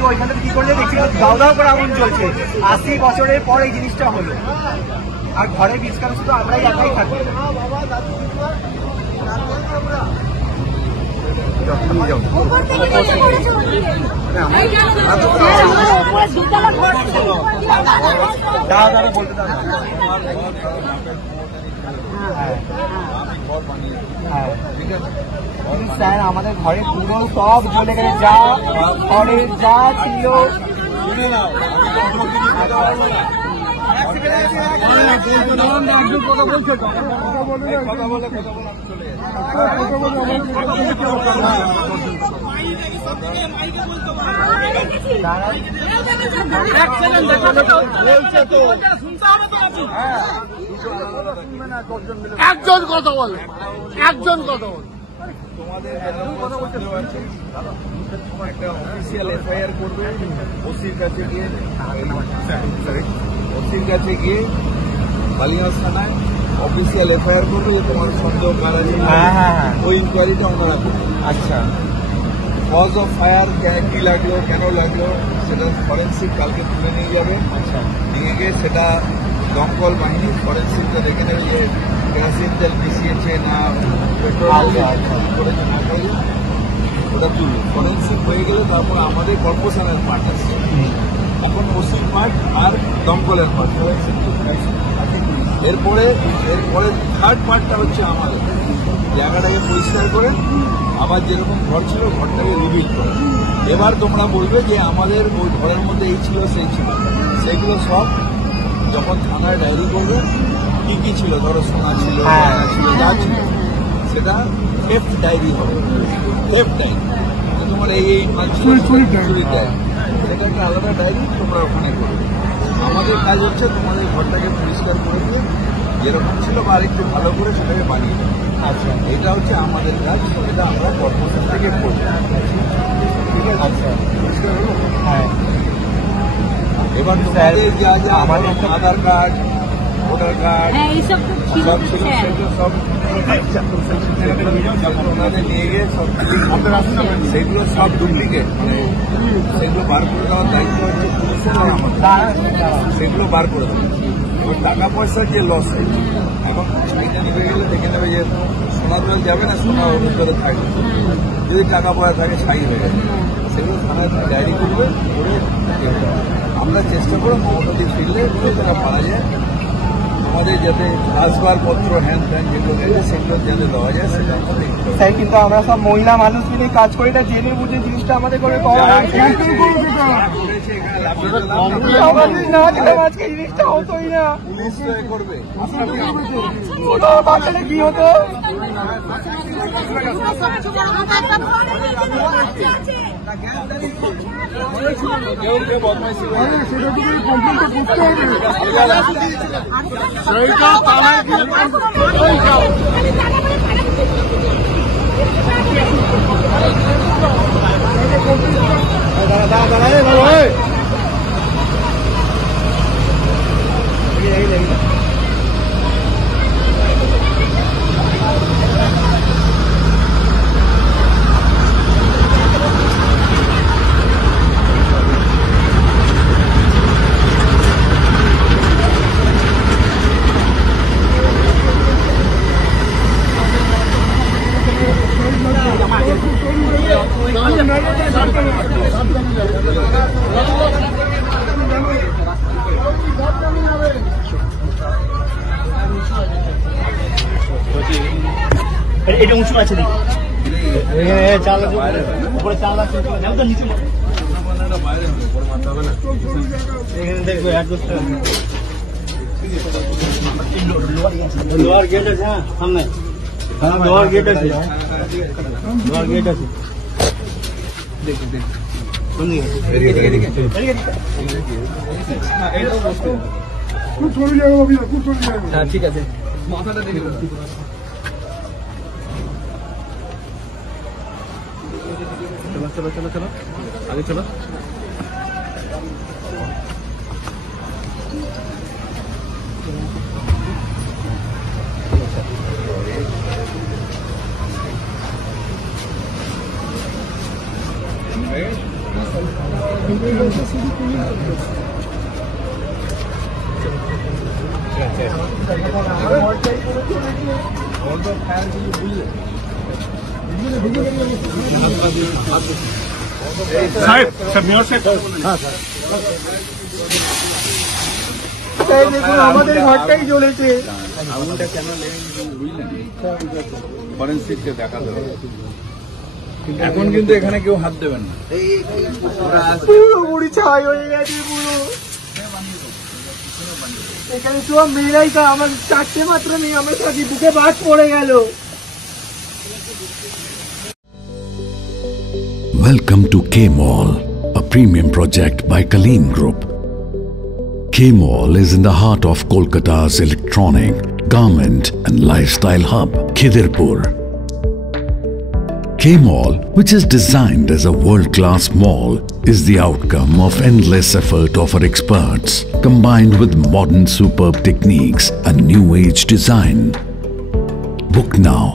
কিন্তু ওইখানে কি করলে দেখছি দাও দাও করে আগুন চলছে। 80 বছরের পর এই জিনিসটা হলো। আর ঘরে বীজ কারণ শুধু আমরাই একাই থাকি। স্যার আমাদের ঘরে পুরো সব জ্বলে গেলে যা ঘরের যা ছিল একজন কথা বলে, একজন কথা বলে। তোমাদের একটা অফিসিয়াল এফআইআর করবে ওসির কাছে গিয়ে, বালিগঞ্জ থানায় অফিসিয়াল এফআইআর করবে যে তোমার সন্দেহ কার আছে, ওই ইনকোয়ারিটা ওনারা করবে। আচ্ছা, কজ অফ ফায়ার কি লাগলো, কেন লাগলো, সেটা ফরেন্সিক কালকে তুলে নিয়ে যাবে। আচ্ছা, নিয়ে গিয়ে সেটা দমকল বাহিনী ফরেন্সিকটা দেখে নেবে যে কেরোসিন তেল মিশিয়েছে না পেট্রোল করেছে না করেছে, ওটা তুলবে। ফরেন্সিক হয়ে গেলে তারপর আমাদের কর্পোরেশনের পার্ট আছে। এখন ওসির পার্ট আর দমকলের পার্ট, এরপরে থার্ড পার্টটা হচ্ছে আমাদের জায়গাটাকে পরিষ্কার করে আবার যেরকম ঘর ছিল ঘরটাকে রিভিল করে। এবার তোমরা বলবে যে আমাদের ওই ঘরের মধ্যে এই ছিল সেই ছিল, সেগুলো সব যখন থানায় ডায়েরি করবে কি কি ছিল, ধরো সোনা ছিল ছিল যা ছিল, সেটা থেফট ডায়েরি হবে। থেফট ডায়েরি তোমার এই মাল ছিল চুরির ডায়েরি, সেটা একটা আলাদা ডায়েরি তোমরা ওখানে করবে। আমাদের কাজ হচ্ছে তোমাদের ঘরটাকে পরিষ্কার করে দিয়ে যেরকম ছিল বা আরেকটু ভালো করে সেটাকে বানিয়ে দেবে। আচ্ছা, এটা হচ্ছে আমাদের কাজ, এটা আমরা কর্পোরেশন থেকে করবো। ঠিক আছে? আচ্ছা, পরিষ্কার হলো? হ্যাঁ। এবার তোমাদের যা যা আমাদের আধার কার্ড, ভোটার কার্ড সব ছিল, সেগুলো সব ওনাদের নিয়ে গিয়ে সব সেগুলো সব ডুপ্লিকেট, মানে সেগুলো বার করে দেওয়ার দায়িত্ব হচ্ছে পুলিশের, সেগুলো বার করে দেবে। টাকা পয়সার যে লস হয়েছে, এখন ছাইটা নিভে গেলে দেখে নেবে যে সোনা জল যাবে না, সোনা ওর ভিতরে থাকবে। যদি টাকা পয়সা থাকে ছাই হয়ে যাবে, সেগুলো থানায় ডায়েরি করবে, করে আমরা চেষ্টা করব মমতাদি ফিরলে সেটা পাওয়া যায়। আমাদের যাতে আসবাবপত্র হ্যান্ড ফ্যান যেগুলো রয়েছে সেগুলো যাতে দেওয়া যায় সেটা আমরা দেখতে হবে। স্যার কিন্তু আমরা সব মহিলা মানুষ মিলে কাজ করি, না জেনে বুঝে জিনিসটা আমাদের করে পাওয়া আজকে জিনিসটা হতোই না। পুলিশ করবে বাচ্চাটা কি হতো, এটা উঁচু আছে দেখি, চাল উপরে চাল আছে, নিচে এখানে দেখবো লোয়ার গেট আছে। হ্যাঁ, সামনে লোয়ার গেট আছে, লোয়ার গেট আছে। দেখি দেখি হ্যাঁ, ঠিক আছে, মাথাটা দেখে চলো চলো চলো আগে চলো। আমাদের ঘরটাই জ্বলেছে। আগুনটা কেন লেগেছে বুঝলেন? ফরেন্সিককে দেখাতে হবে। এখন কিন্তু এখানে কেউ হাত দেবেন না। পুরোপুরি ছাই হয়ে গেছে পুরো। এখানে সব মেয়েরাই তো, আমার 4টে মাত্র নেই, আমার সাথে বুকে বাদ পড়ে গেল। Welcome to K-Mall, a premium project by Kaleem Group. K-Mall is in the heart of Kolkata's electronic, garment and lifestyle hub, Khidirpur. K-Mall, which is designed as a world-class mall, is the outcome of endless effort of our experts, combined with modern superb techniques and new-age design. Book now